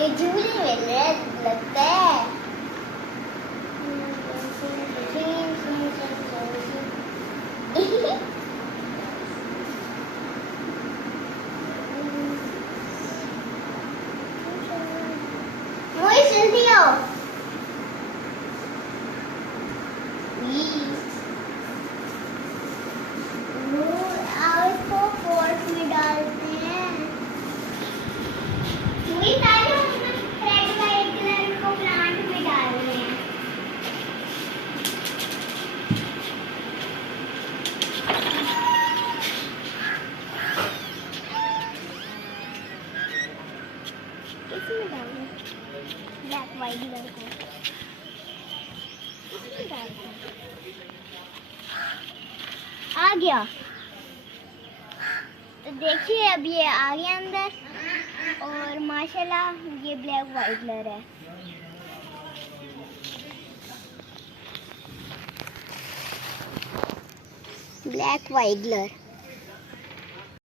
ये झूले में लगता है। मुझे जल्दी आओ। इसको पोर्ट में डालते हैं। रेड वाइट कलर को प्लांट में डाल रहे हैं। किसमें डालूं? ब्लैक वाइट कलर को किसमें डालूं? आ गया। तो देखिए अब ये आ गया अंदर और माशाल्लाह ये ब्लैक वाइट कलर है। Black white colour